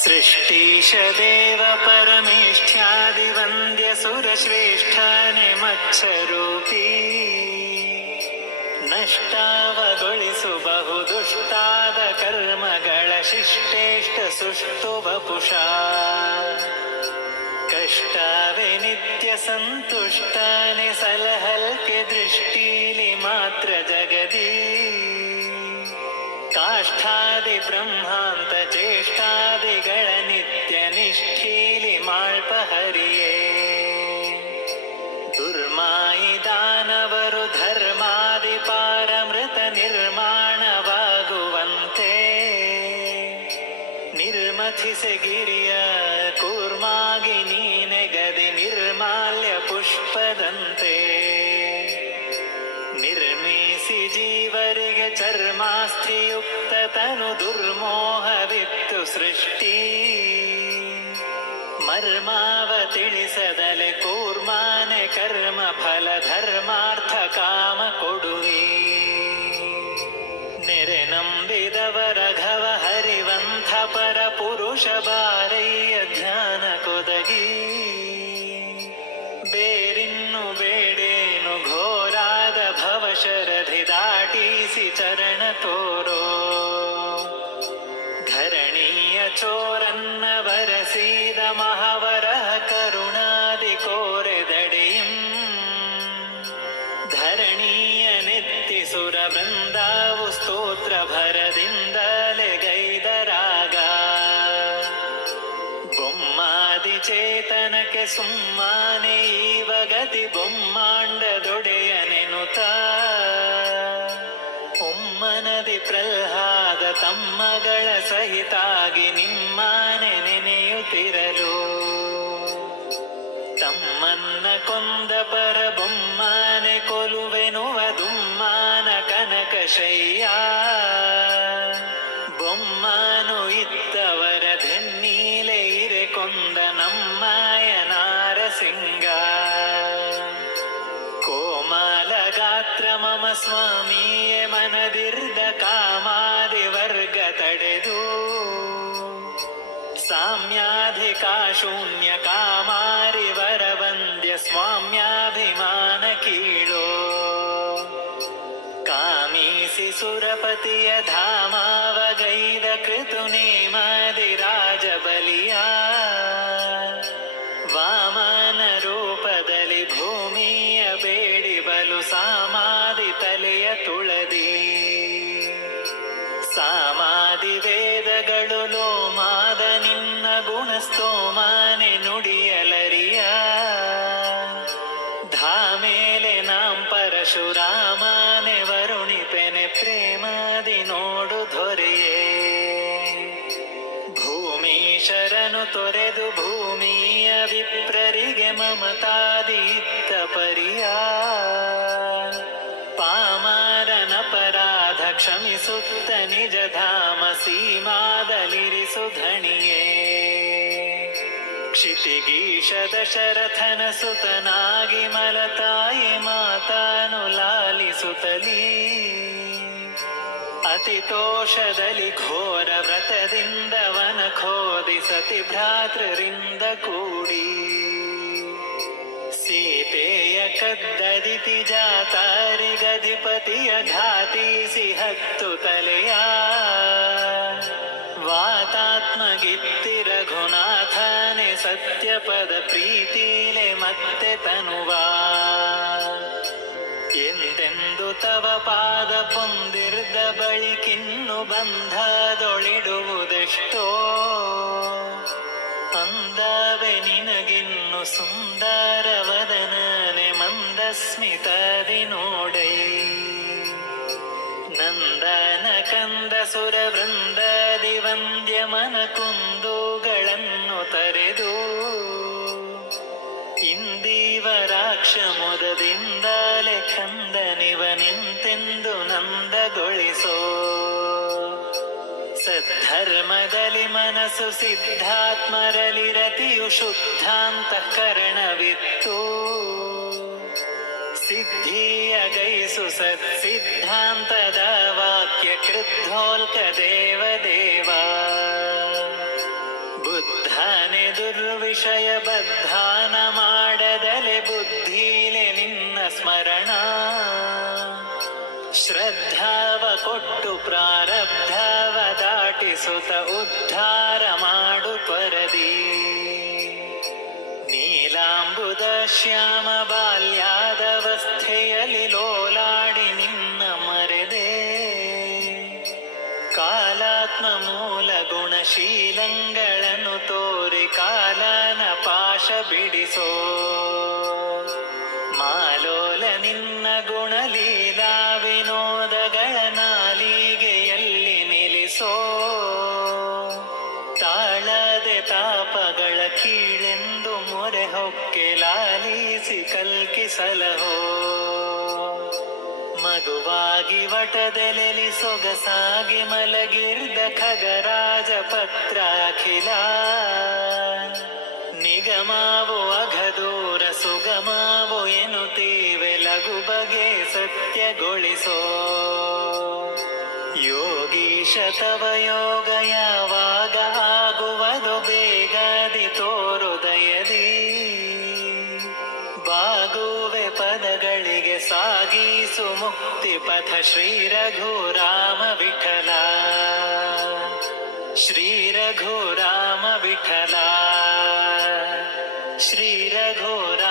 सृष्टीश देव परमेष्ठ्यादिवन्द्य सुरश्रेष्ಠನೆ ಮಚ್ಚರೂಪಿ ನಷ್ಟಾವಗೊಳಿಸು ಬಹುದುಷ್ಟಾದ ಕರ್ಮಗಳ ಶಿಷ್ಟೇಷ್ಟ ಸುಷ್ಟು ವಪುಷಾ ಕಷ್ಟಾವೆ ನಿತ್ಯ ಸಂತುಷ್ಟಾನೆ ಸಲಹಲ್ಕೆ ದೃಷ್ಟಿಲಿ ಮಾತ್ರ ಜಗದಿ ಕಾಷ್ಠಾದಿ ಬ್ರಹ್ಮಾಂತ ಚೇಷ್ಟಾದಿಗಳ ನಿತ್ಯ ನಿಷ್ಠೀಲಿ ಮಾಳ್ಪ ಹರಿಯೇ ದುರ್ಮಾಯಿ ದಾನವರು ಧರ್ಮಾದಿ ಪಾರಮೃತ ನಿರ್ಮಾಣವಾಗುವಂತೆ ನಿರ್ಮಥಿಸೆ ಗಿರಿಯ ಕೂರ್ಮಾಗಿ ನೀನೆಗದಿ ನಿರ್ಮಾಲ್ಯ ಪುಷ್ಪದಂತೆ ನಿರ್ಮಿಸಿ ಜೀವರಿಗೆ ಚರ್ಮಾಸ್ಥಿಯುಕ್ತ ತನು ದುರ್ಮೋಹವಿತ್ತು ಸೃಷ್ಟಿ ಮರ್ಮಾವ ತಿಳಿಸದಲೆ ಕೂರ್ಮಾನೆ ಕರ್ಮ ಫಲ ಧರ್ಮಾರ್ಥ ಕಾಮ ಕೊಡುವಿ ನೆರೆ ನಂಬಿದವರ ಘವ ಹರಿವಂಥ ಪರ ಪುರುಷ ಬಾರಯ್ಯ ಧ್ಯಾನ ಕೊದಗಿ ಬೇರಿನ್ನು ಬೇಡೇನು ಘೋರಾದ ಭವಶರಧಿ ದಾಟಿಸಿ ಚರಣ ತೋರೋ ಧರಣೀಯ ಚೋರನ್ನ ಬರಸಿದ ಮಹಾವರಹ ಕರುಣಾದಿ ಕೋರೆದಡೆಯಂ ಧರಣೀಯ ನೆತ್ತಿ ಸುರ ಬೃಂದಾವು ಸ್ತೋತ್ರ ಭರದಿಂದಲೆ ಗೈದರಾಗ ಬೊಮ್ಮಾದಿ ಚೇತನಕ್ಕೆ ಸುಮ್ಮಾನೆ ಈವ ಗತಿ ಬೊಮ್ಮಾಂಡದೊಡೆಯನೆನುತ ಒಮ್ಮನದಿ ಪ್ರಹ್ಲಾದ ತಮ್ಮಗಳ ಸಹಿತಾಗಿ ನಿಮ್ಮನೆ ನೆನೆಯುತ್ತಿರಲು ತಮ್ಮನ್ನ ಕೊಂದ ಪರ ಬೊಮ್ಮಾನೆ ಕೊಲುವೆನುವ ದುಮ್ಮಾನ ಕನಕಶಯ್ಯ ಬೊಮ್ಮಾನು ಇತ್ತವರ ಧೆನ್ನೀಲೆ ಇರೆ ಕೊಂದ ನಮ್ಮಾಯ ನಾರಸಿಂಗ ಕೋಮಲ ಗಾತ್ರ ಮಮ ಸ್ವಾಮಿಯೇ ಮನದಿರ್ದ ಕಾಮಾದಿ ವರ್ಗ ತಡೆದು ಸಾಮ್ಯಾಧಿಕಾ ಶೂನ್ಯ ಕಾಮಾರಿ ವರ ವಂದ್ಯ ಸ್ವಾಮ್ಯಾಭಿಮಾನ ಕೀಳೋ ಕಾಮೀಸಿ ಸುರಪತಿಯ ಧಾಮಾವಗೈದ ಕೃತು ನೇಮಾದಿ ರಾಜ ಬಲಿಯ ವಾಮನ ರೂಪದಲ್ಲಿ ಭೂಮಿಯ ಬೇಡಿ ಬಲು ಸಾಮಾದಿ ತಲೆಯ ತುಳದಿ ಸಾಮಾದಿ ವೇದಗಳು ಲೋಮಾದ ನಿನ್ನ ಗುಣಸ್ತೋಮಾನೆ ನುಡಿಯಲರಿಯ ಧಾಮೇಲೆ ನಾಂ ಪರಶುರಾಮನೆ ವರುಣಿಪೆನೆ ಪ್ರೇಮಾದಿ ನೋಡು ಧೊರೆಯೇ ಭೂಮೀಶರನು ತೊರೆದು ಭೂಮಿಯ ವಿಪ್ರರಿಗೆ ಮಮತಾದಿ ಇತ್ತ ಪರಿಯ ಪಾಮಾರನಪರಾಧ ಕ್ಷಮಿಸುತ್ತ ನಿಜ ಧಾಮ ಸೀಮಾದಲಿರಿಸು ಧಣಿಯೇ ಕ್ಷಿತಿಗೀಶ ದಶರಥನ ಸುತನಾಗಿ ಮಲತಾಯಿ ಮಾತಾನು ಲಾಲಿಸುತ್ತಲೀ ಅತಿತೋಷದಲ್ಲಿ ಘೋರ ವ್ರತದಿಂದ ವನ ಖೋದಿಸತಿ ಭ್ರಾತೃರಿಂದ ಕೂಡಿ ಸೀತೆಯ ಕದ್ದದಿತಿ ಜಾತಾರಿಗಧಿಪತಿಯ ಘಾತೀಸಿ ಹತ್ತು ತಲೆಯ ವಾತಾತ್ಮಗಿತ್ತಿ ರಘುನಾಥನೆ ಸತ್ಯಪದ ಪ್ರೀತಿಲೆ ಮತ್ತೆ ತನುವಾ ಎಂದೆಂದು ತವ ಪಾದ ಪೊಂದಿರ್ದ ಬಳಿಕಿನ್ನು ಬಂಧದೊಳಿಡುವುದೆಷ್ಟೋ ಅಂದವೆ ನಿನಗಿನ್ನು ಸುಂದರ ವದನನೆ ಮಂದಸ್ಮಿತದಿ ನೋಡೈ ನಂದನ ಕಂದ ಸುರ ವೃಂದದಿ ವಂದ್ಯ ಮನ ಕುಂದುಗಳನ್ನು ತರೆದು ಇಂದೀವರಾಕ್ಷ ಮುದದಿಂದಲೇ ಕಂದನಿವ ನಿಂತೆಂದು ನಂದಗೊಳಿಸೋ ಸದ್ಧರ್ಮದಲ್ಲಿ ಮನಸ್ಸು ಸಿದ್ಧಾತ್ಮರಲಿ ರತಿಯು ಶುದ್ಧಾಂತಃಕರಣವಿತ್ತು ಸಿದ್ಧಿಯ ಗೈಸು ಸತ್ಸಿದ್ಧಾಂತದ ವಾಕ್ಯ ಕೃದ್ಧೋಲ್ಕ ದೇವ ದೇವ ದುರ್ವಿಷಯ ಬದ್ಧಾನ ಮಾಡದಲೆ ಬುದ್ಧಿಲೆ ನಿನ್ನ ಸ್ಮರಣ ಶ್ರದ್ಧಾವ ಕೊಟ್ಟು ಪ್ರಾರಬ್ಧವ ದಾಟಿಸುತ್ತ ಉದ್ಧಾರ ಮಾಡು ತ್ವರದಿ ನೀಲಾಂಬುದ ಶ್ಯಾಮ ಬಾಲ್ಯಾದವಸ್ಥೆಯಲ್ಲಿ ಲೋಲಾಡಿ ನಿನ್ನ ಮರೆದೆ ಕಾಲಾತ್ಮ ಮೂಲ ಗುಣಶೀಲಂಗಳನ್ನು ತೋರಿ ಕಾಲನ ಪಾಶ ಬಿಡಿಸೋ ಮಾಲೋಲ ನಿನ್ನ ಗುಣಲೀಲಾ ವಿನೋದಗಳ ನಾಲಿಗೆಯಲ್ಲಿ ನಿಲ್ಲಿಸೋ ತಾಳದೆ ತಾಪಗಳ ಕೀಳೆಂದು ಮೊರೆ ಹೊಕ್ಕೆ ಲಾಲಿಸಿ ಕಲ್ಕಿಸಲಹೋ ಮಗುವಾಗಿ ವಟದೆಲೆಲಿ ಸೊಗಸಾಗಿ ಮಲಗಿರ್ದ ಖಗರಾಜ ಪತ್ರ ಅಖಿಲ ನಿಗಮಾವು ಅಘದೂರ ಸುಗಮಾವು ಎನ್ನುತ್ತೀವೆ ಲಘು ಬಗೆ ಸತ್ಯಗೊಳಿಸೋ ಯೋಗೀಶ ತವ ಯೋಗ ಯಾವಾಗ ಆಗುವುದು ಬೇಗದಿ ತೋರುದಯದಿ ಬಾಗುವೆ ಪದಗಳಿಗೆ ಸಾಗಿಸು ಮುಕ್ತಿ ಪಥ ಶ್ರೀ ರಘುರಾಮ ವಿಠಲ ಶ್ರೀ ರಘುರಾಮ ವಿಠಲ ಶ್ರೀ ರಘುರಾಮ